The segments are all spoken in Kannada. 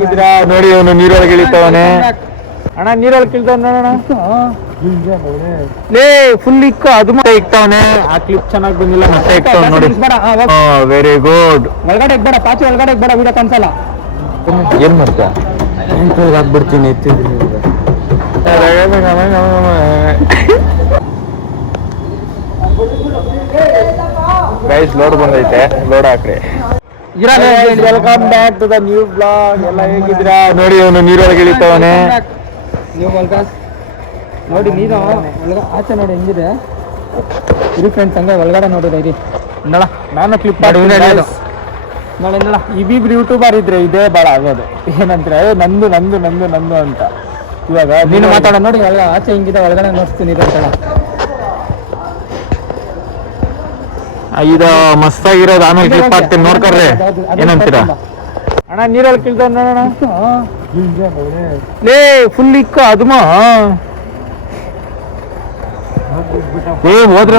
ಹೇಗಿದ್ದೀರಾ ನೋಡಿ, ಅವನು ನೀರೊಳಗೆ ಇಳಿತವನೆ ಅಣ್ಣ, ನೀರೊಳಗೆ ಇಳಿತವನ ನೋಡೋಣ. ಲೇ ಫುಲ್ ಇಕ್ಕ ಅದು ಮತ್ತೆ ಇಕ್ತವನೆ. ಆ ಕ್ಲಿಪ್ ಚೆನ್ನಾಗಿ ಬಂದಿಲ್ಲ, ಮತ್ತೆ ಇಕ್ತವ್ ನೋಡಿ. Very good. ಒಳಗಡೆ ಬೇಡ, ಪಾಚಿ ಒಳಗಡೆ ಬೇಡ, ವಿಡಿಯೋ ಕಾಣಿಸಲ್ಲ. ಏನ್ ಮಾಡ್ತಾ ಹಾಕ್ಬಿಡ್ತೀನಿ, ಎತ್ತಿದ್ದೀನಿ. ಗೈಸ್ ಲೋಡ್ ಬಂದೈತೆ, ಲೋಡ್ ಹಾಕ್ರಿ. Welcome back to the new blog. ಎಲ್ಲ ಹೇಗಿದ್ದೀರಾ ನೋಡಿ, ಅವನು ನೀರೊಳಗೆ ಇಳಿತವನೆ. ನೀವು ನೋಡಿ ನೀರು ಒಳಗೆ ಆಚೆ ನೋಡಿ ಹೆಂಗಿದೆ ಇರಿ ಫ್ರೆಂಡ್ಸ್. ಹಂಗೆ ಒಳಗಡೆ ನೋಡಿದ ಇರಿ ನೋಡ, ನಾನು ಕ್ಲಿಪ್ ಮಾಡಿ ನೋಡ. ಇಬ್ಬಿಬ್ರು ಯೂಟ್ಯೂಬರ್ ಇದ್ರೆ ಇದೇ ಭಾಳ ಆಗೋದು. ಏನಂದ್ರೆ ನಂದು ನಂದು ನಂದು ನಂದು ಅಂತ. ಇವಾಗ ನೀನು ಮಾತಾಡ ನೋಡಿ, ಒಳಗೆ ಆಚೆ ಹಿಂಗಿದೆ, ಒಳಗಡೆ ನೋಡ್ತೀನಿ ಇದು ಅಂತ. ಇದು ಮಸ್ತಾಗಿರೋದು, ಆಮೇಲೆ ಕ್ಲಿಪ್ ಹಾಕ್ತೀನಿ ನೋಡ್ಕೊಡ್ರಿ. ಏನಂತೀರಾ ಅಣ್ಣ? ನೀರಲ್ಲಿ ಕಿಳ್ದ ನೋಡೋಣ. ಲೇ ಫುಲ್ ಇಕ್ಕ ಅದುಮ ಹೋದ್ರೆ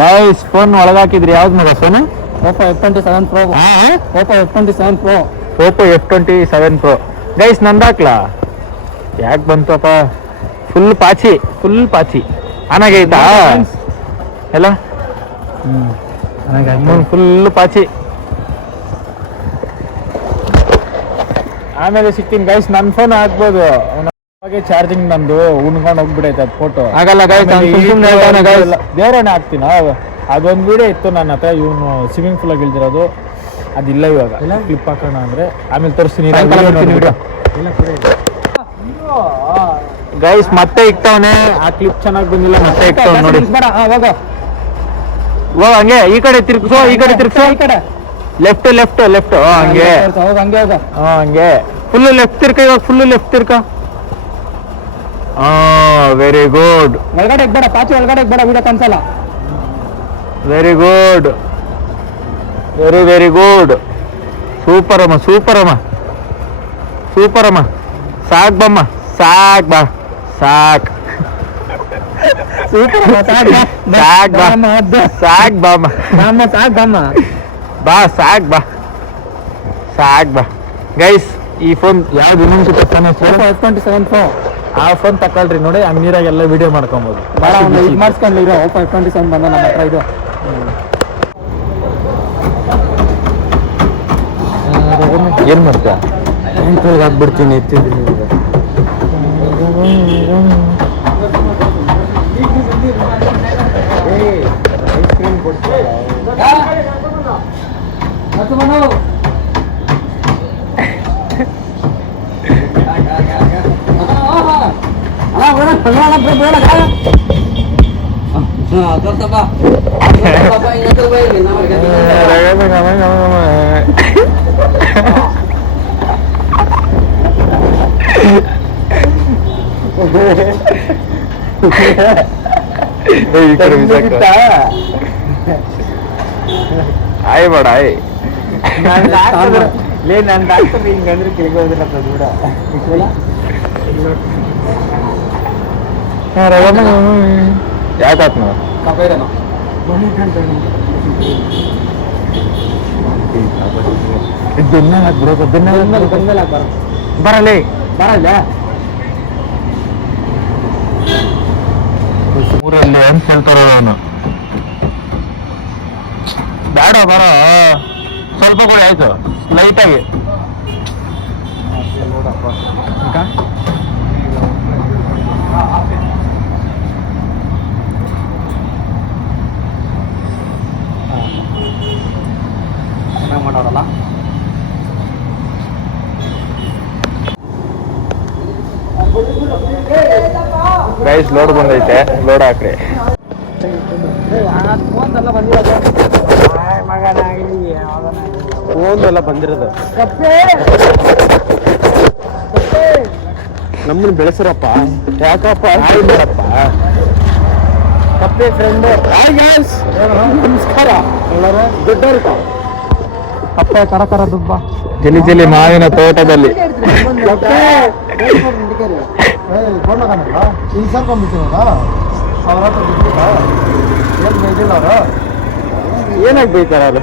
ಗೈಸ್. ಫೋನ್ ಒಳಗಾಕಿದ್ರಿ ಯಾವ್ದು ಮಗ phone? Oppo F27 Pro. Oppo F27 Pro. Oppo F27 Pro. Guys ನಂದಾಕ್ಲಾ? ಯಾಕೆ ಬಂತಪ್ಪ? ಫುಲ್ ಪಾಚಿ ಆನಾಗೈತಾ ಎಲ್ಲ? ಫುಲ್ ಪಾಚಿ. ಆಮೇಲೆ ಸಿಗ್ತೀನಿ ಗೈಸ್. ನನ್ನ ಫೋನ್ ಹಾಕ್ಬೋದು, ಚಾರ್ಜಿಂಗ್ ನಂದು ಉಣ್ಕೊಂಡು ಹೋಗ್ಬಿಡೈತೆ ಅದು ಫೋಟೋ. ಆಗಲ್ಲ ಗೈಸ್, ದೇವರನ್ನ ಹಾಕ್ತೀನಿ. ಅದೊಂದು ವಿಡಿಯೋ ಇತ್ತು ನನ್ನ ಹತ್ರ, ಇವನು ಸ್ವಿಮ್ಮಿಂಗ್ ಪೂಲಾಗಿ ಇಳ್ದಿರೋದು. ಅದಿಲ್ಲ ಇವಾಗ, ಕ್ಲಿಪ್ ಹಾಕೋಣ ಅಂದ್ರೆ ಆಮೇಲೆ ತೋರಿಸ್ತೀನಿ. ಗೈಸ್ ಮತ್ತೆ ಇಕ್ತವನೆ. ಆ ಕ್ಲಿಪ್ ಚೆನ್ನಾಗಿ ಬಂದಿಲ್ಲ, ಮತ್ತೆ ಇಕ್ತವ್ ನೋಡಿ. ಹಂಗೆ ಈ ಕಡೆ ತಿರ್ಗ್ಸೋ, ಲೆಫ್ಟ್ ಹಂಗೆ ಹಂಗೆ ಫುಲ್ ಲೆಫ್ಟ್ ತಿರ್ಕ. ಇವಾಗ ಫುಲ್ ಲೆಫ್ಟ್ ತಿರ್ಕ. Very good. ಒಳಗಡೆ ಬೇಡ, ಪಾಚಿ ಒಳಗಡೆ ಬೇಡ, ವಿಡಿಯೋ ಕಾಣಿಸಲ್ಲ. Very good, very good. Super ಅಮ್ಮ. ಸಾಕ್ ಬಮ್ಮ, ಸಾಕ್ ಬಾ, ಸಾಕ್ ಬಾ. ಗೈಸ್ ಈ ಫೋನ್ ಯಾವ್ದು ಇನ್ನೊಂದು F27 Pro. ಆ ಫೋನ್ ತಕೊಳ್ರಿ ನೋಡಿ, ಹಂಗ ನೀರಾಗೆಲ್ಲ ವಿಡಿಯೋ ಮಾಡ್ಕೊಬೋದು. ಮಾಡಿಸ್ಕೊಂಡು ಇರೋ Oppo F27 ಬಂದ ನಮ್ಮ ಹತ್ರ. ಇದು ಏನ್ ಮಾಡ್ತಾ ಹಾಕ್ಬಿಡ್ತೀನಿ, ಎತ್ತಿದ್ದೀನಿ. ಆಯ್ ಬೇಡ ಆಯ್. ನನ್ನ ಡಾಕ್ಟರ್ ಹಿಂಗಂದ್ರೆ ಕೇಳೋದಿಲ್ಲ ದೂರ. ಯಾಕಾತ್ ನಾವು ಬರಲೇ ಊರಲ್ಲಿ ಅಂತ ಹೇಳ್ತಾರ. ಅವನು ಬೇಡ ಬರೋ, ಸ್ವಲ್ಪ ಕೂಡ ಆಯ್ತು ಲೈಟಾಗಿ. ಮಾಡೋರಲ್ಲ ಗೈಸ್, ಲೋಡ್ ಬಂದೈತೆ, ಲೋಡ್ ಹಾಕ್ರಿ. ಫೋನ್ ಎಲ್ಲ ಬಂದಿರೋದು ನಮ್ಮನ್ನ ಬೆಳೆಸಿರಪ್ಪ. ಯಾಕಪ್ಪ ಬೇಡಪ್ಪ. ಕಪ್ಪೆ ಫ್ರೆಂಡ್. ನಮಸ್ಕಾರ ಎಲ್ಲರೂ. ದೊಡ್ಡವ್ರು ಕಪ್ಪೆ ಕರಕರ ದುಬ್ಬ ಜಲಿ ಮಾವಿನ ತೋಟದಲ್ಲಿ. ಏನಾಗಿ ಬೈತಾರ ಅದು?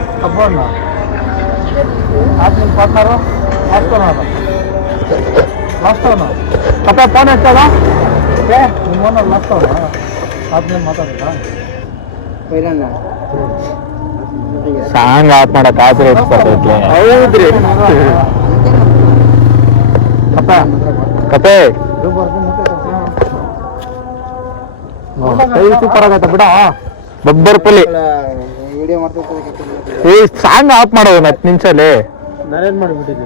ಪಾರ್ಟ್ನರು ಲಾಸ್ಟ್ ಅವನು ಅಪ್ಪ ಫೋನ್ ಎತ್ತದ ನಿಮ್ಮ ಓನರ್ ಲಾಸ್ಟ್ ಅವನು ಆದ್ಮೇಲೆ ಮಾತಾಡೋದಾ ಸಾಂಗ್ ಆಫ್ ಮಾಡಕ್ ಆದ್ರೆ ಬರ್ತೈತ್ಲೆ ಹೌದ್ರಿ ಕತೆ ಸೂಪರ್ ಆಗತ್ತ ಬಿಡ ಬಬ್ಬರ್ ಪುಲಿ ಈ ಸಾಂಗ್ ಆಫ್ ಮಾಡೋದು 10 ನಿಮಿಷಲ್ಲಿ ನಾನೇನ್ ಮಾಡ್ಬಿಟ್ಟಿದ್ದೆ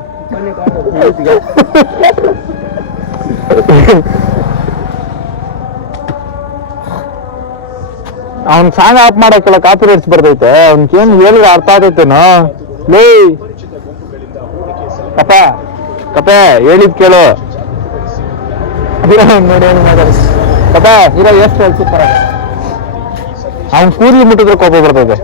ಅವ್ನ್ ಸಾಂಗ್ ಆಫ್ ಮಾಡಕ್ಕೆಲ್ಲ ಕಾಪಿ ರೈಟ್ಸ್ ಬರ್ತೈತೆ ಅವ್ನ್ಗೇನ್ ಹೇಳಿದ್ರೆ ಅರ್ಥ ಆಗೈತೇನೋ ಲೇ ಕಪೆ ಹೇಳಿದ್ ಕೇಳು ನೋಡಿ ಕಪೆ ಇರೋ ಎಷ್ಟು ಹೇಳ್ತಿರ್ತಾರ ಅವ್ನ್ ಕೂದಲು ಮುಟ್ಟಿದ್ರೆ ಕೋಪ ಬರ್ತೈತೆ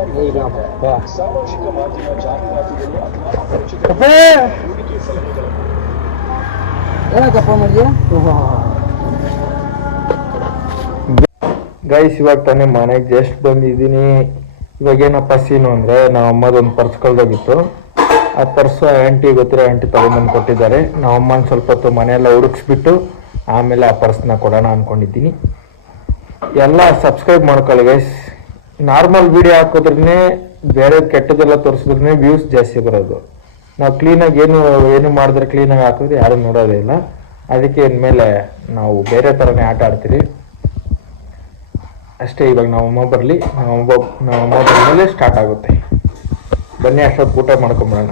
ಗೈಸ್ ಇವಾಗ ತಾನೇ ಮನೆಗೆ ಜಸ್ಟ್ ಬಂದಿದ್ದೀನಿ. ಇವಾಗ ಏನಪ್ಪ ಸೀನು ಅಂದ್ರೆ ನಾವು ಅಮ್ಮದೊಂದು ಪರ್ಸ್ ಕಳ್ದೋಗಿತ್ತು. ಆ ಪರ್ಸು ಆಂಟಿ ಗೊತ್ತಿರೋ ಆಂಟಿ ತಗೊಂಬಂದು ಕೊಟ್ಟಿದ್ದಾರೆ. ನಾವು ಅಮ್ಮನ ಸ್ವಲ್ಪ ಹೊತ್ತು ಮನೆಯೆಲ್ಲ ಹುಡುಕ್ಸ್ಬಿಟ್ಟು ಆಮೇಲೆ ಆ ಪರ್ಸ್ನ ಕೊಡೋಣ ಅನ್ಕೊಂಡಿದ್ದೀನಿ. ಎಲ್ಲ ಸಬ್ಸ್ಕ್ರೈಬ್ ಮಾಡ್ಕೊಳ್ಳಿ ಗೈಸ್. ನಾರ್ಮಲ್ ವಿಡಿಯೋ ಹಾಕೋದ್ರೇ ಬೇರೆ ಕೆಟ್ಟದೆಲ್ಲ ತೋರಿಸಿದ್ರೆ ವ್ಯೂಸ್ ಜಾಸ್ತಿ ಬರೋದು. ನಾವು ಕ್ಲೀನಾಗಿ ಏನು ಮಾಡಿದ್ರೆ ಕ್ಲೀನಾಗಿ ಹಾಕಿದ್ರೆ ಯಾರು ನೋಡೋದೇ ಇಲ್ಲ. ಅದಕ್ಕೆ ಇನ್ಮೇಲೆ ನಾವು ಬೇರೆ ಥರನೇ ಆಟ ಆಡ್ತೀವಿ ಅಷ್ಟೇ. ಇವಾಗ ನಾವು ಅಮ್ಮ ಬರಲಿ, ನಾವು ಅಮ್ಮ ಬಂದಮೇಲೆ ಸ್ಟಾರ್ಟ್ ಆಗುತ್ತೆ. ಬನ್ನಿ ಅಷ್ಟೊತ್ತು ಊಟ ಮಾಡ್ಕೊಂಬಿಡೋಣ.